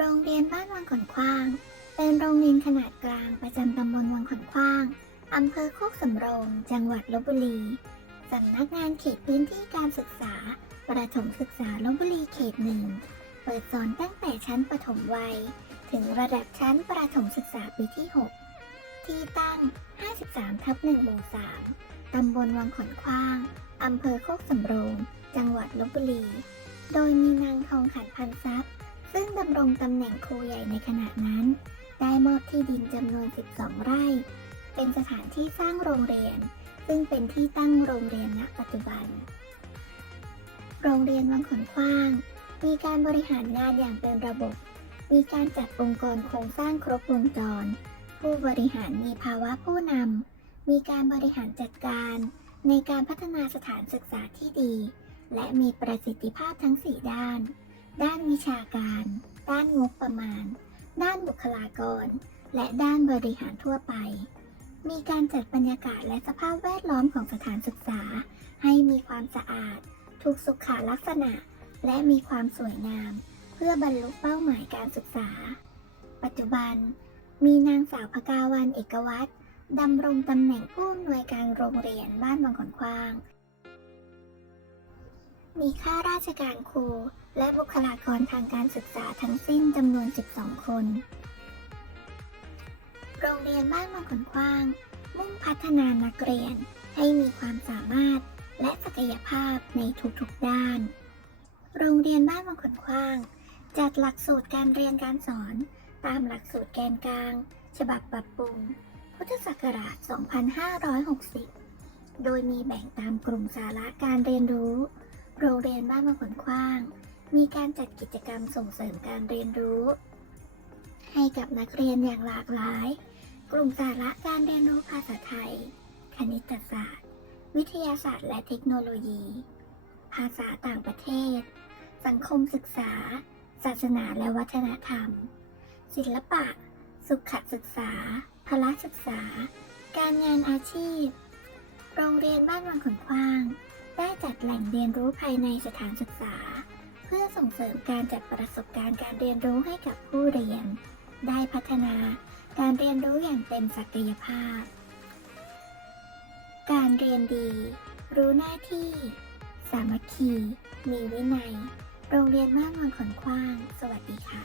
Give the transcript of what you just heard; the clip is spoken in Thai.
โรงเรียนบ้านวังขอนขว้าง เป็นโรงเรียนขนาดกลางประจำตำบลวังขอนขว้างอำเภอโคกสำโรง จังหวัดลบบุรีสำนักงานเขตพื้นที่การศึกษา ประถมศึกษาลบบุรีเขตหนึ่ง เปิดสอนตั้งแต่ชั้นประถมวัย ถึงระดับชั้นประถมศึกษาปีที่ 6 ที่ตั้ง 53ทับ1หมู่3ตำบลวังขอนขว้างอำเภอโคกสำโรง จังหวัดลบบุรี โดยมีนางทองขันพันทรัพย์ ซึ่งดำรงตำแหน่งครูใหญ่ในขณะนั้น ได้มอบที่ดินจำนวน 12 ไร่ เป็นสถานที่สร้างโรงเรียน ซึ่งเป็นที่ตั้งโรงเรียนณปัจจุบัน โรงเรียนวังขอนขว้าง มีการบริหารงานอย่างเป็นระบบ มีการจัดองค์กรโครงสร้างครบวงจร ผู้บริหารมีภาวะผู้นำ มีการบริหารจัดการ ในการพัฒนาสถานศึกษาที่ดี และมีประสิทธิภาพทั้ง 4 ด้าน ด้านวิชาการ ด้านงบประมาณ ด้านบุคลากร และด้านบริหารทั่วไป มีการจัดบรรยากาศและสภาพแวดล้อมของสถานศึกษา ให้มีความสะอาด ถูกสุขลักษณะ และมีความสวยงาม เพื่อบรรลุเป้าหมายการศึกษา ปัจจุบัน มีนางสาวพกาวันเอกวัตรดำรงตำแหน่งผู้อำนวยการโรงเรียนบ้านวังขอนขว้าง มีข้าราชการครู และบุคลากรทางการศึกษาทั้งสิ้นจำนวน 12 คน โรงเรียนบ้านวังขอนขว้าง มุ่งพัฒนานักเรียนให้มีความสามารถและศักยภาพในทุกๆด้าน โรงเรียนบ้านวังขอนขว้าง จัดหลักสูตรการเรียนการสอนตามหลักสูตรแกนกลาง ฉบับปรับปรุง พุทธศักราช 2560 โดยมีแบ่งตามกลุ่มสาระการเรียนรู้ โรงเรียนบ้านวังขนขว้าง มีการจัดกิจกรรมส่งเสริมการเรียนรู้ ให้กับนักเรียนอย่างหลากหลาย กลุ่มสาระการเรียนรู้ภาษาไทย คณิตศาสตร์ วิทยาศาสตร์และเทคโนโลยี ภาษาต่างประเทศ สังคมศึกษา ศาสนาและวัฒนธรรม ศิลปะ สุขศึกษา พละศึกษา การงานอาชีพ โรงเรียนบ้านวังขนขว้าง ได้จัดแหล่งเรียนรู้ภายในสถานศึกษา เพื่อส่งเสริมการจัดประสบการณ์การเรียนรู้ให้กับผู้เรียน ได้พัฒนาการเรียนรู้อย่างเต็มศักยภาพ การเรียนดี รู้หน้าที่ สามัคคี มีวินัย โรงเรียนบ้านวังขอนขว้าง สวัสดีค่ะ